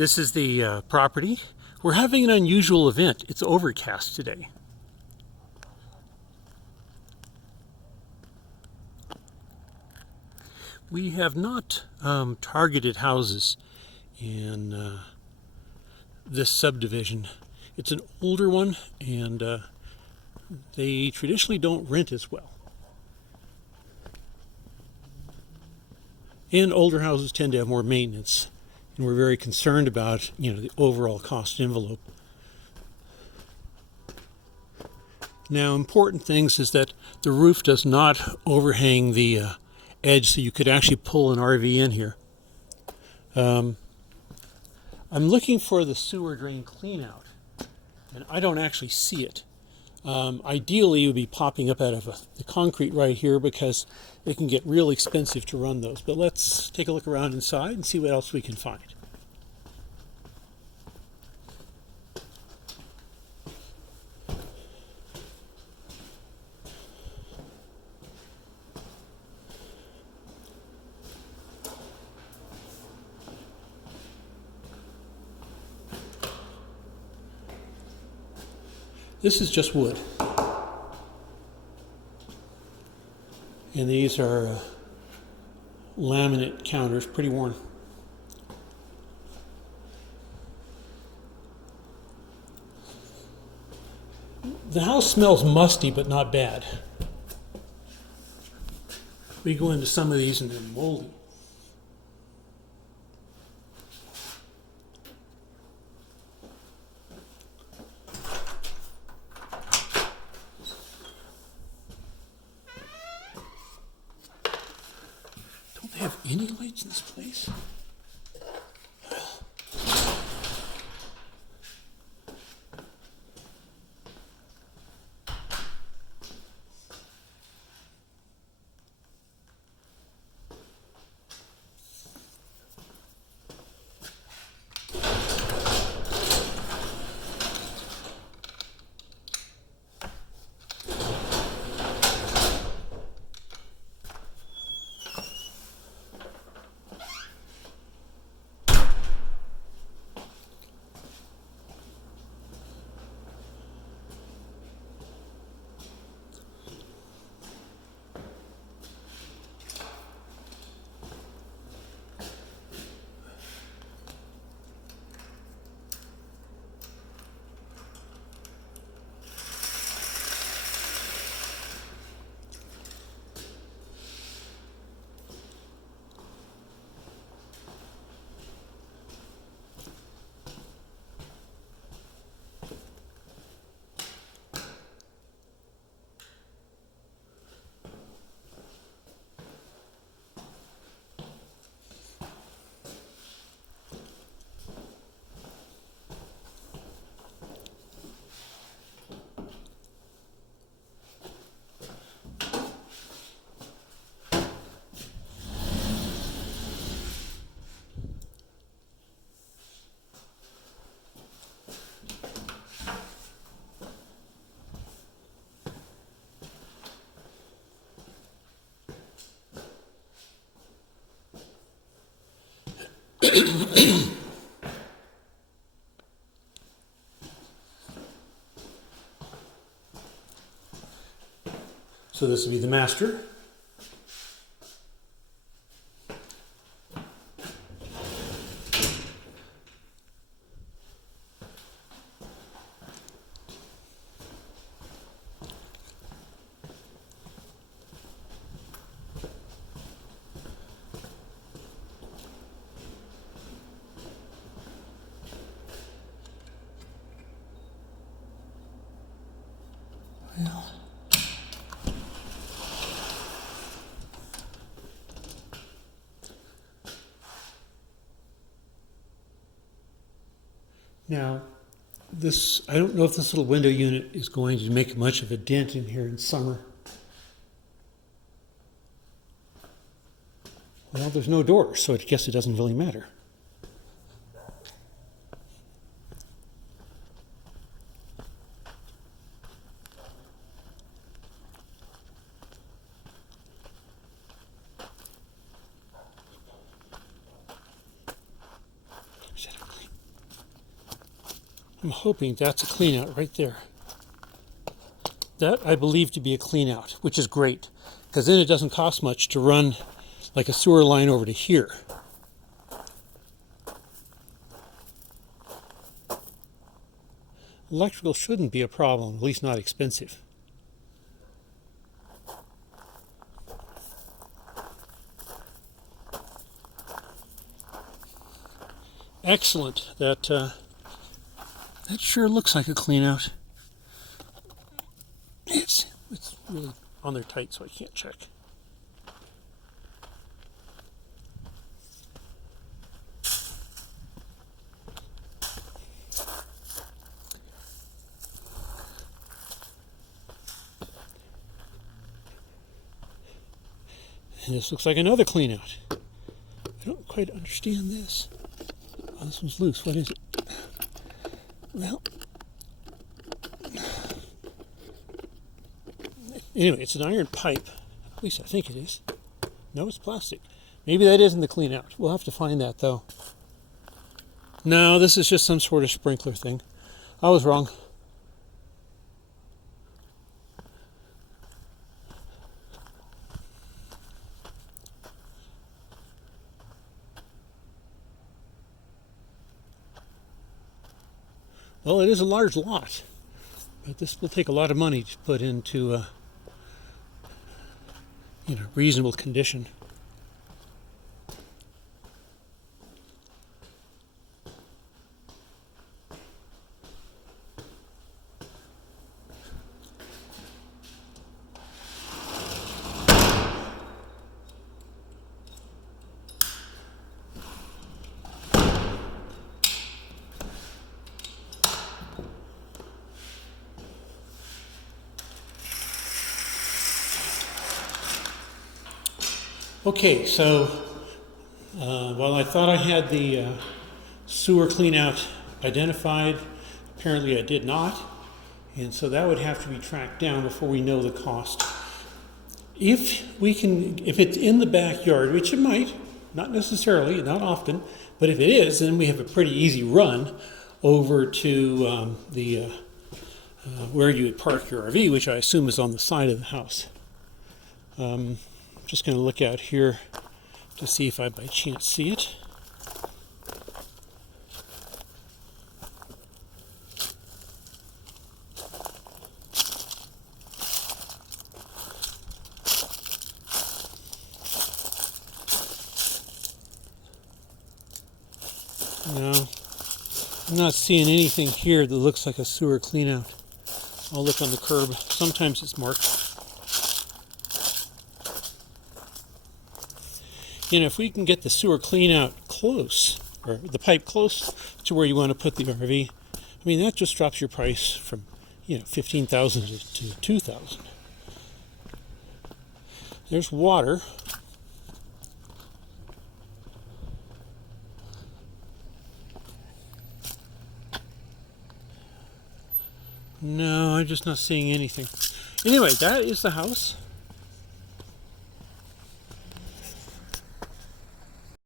This is the property. We're having an unusual event. It's overcast today. We have not targeted houses in this subdivision. It's an older one, and they traditionally don't rent as well. And older houses tend to have more maintenance, and we're very concerned about, the overall cost envelope. Now, important things is that the roof does not overhang the edge, so you could actually pull an RV in here. I'm looking for the sewer drain clean out, and I don't actually see it. Ideally, it would be popping up out of the concrete right here because it can get real expensive to run those. But let's take a look around inside and see what else we can find. This is just wood. And these are laminate counters, pretty worn. The house smells musty, but not bad. We go into some of these and they're moldy. Don't they have any lights in this place? So this would be the master. Well, now, I don't know if this little window unit is going to make much of a dent in here in summer. Well, there's no door, so I guess it doesn't really matter. Is that clean? I'm hoping that's a clean out right there. That I believe to be a clean out, which is great, because then it doesn't cost much to run like a sewer line over to here. Electrical shouldn't be a problem, at least not expensive. Excellent. That sure looks like a clean out. It's really on there tight, so I can't check. And this looks like another clean out. I don't quite understand this. Oh, this one's loose. What is it? Well, anyway, it's an iron pipe. At least I think it is. No, it's plastic. Maybe that isn't the clean out. We'll have to find that, though. No, this is just some sort of sprinkler thing. I was wrong. Well, it is a large lot, but this will take a lot of money to put into reasonable condition. Okay, so while I thought I had the sewer cleanout identified, apparently I did not, and so that would have to be tracked down before we know the cost. If it's in the backyard, which it might, not necessarily, not often, but if it is, then we have a pretty easy run over to where you would park your RV, which I assume is on the side of the house. Just going to look out here to see if I by chance see it. No, I'm not seeing anything here that looks like a sewer cleanout. I'll look on the curb. Sometimes it's marked. If we can get the sewer clean out close, or the pipe close to where you want to put the RV, I mean, that just drops your price from, $15,000 to $2,000. There's water. No, I'm just not seeing anything. Anyway, that is the house.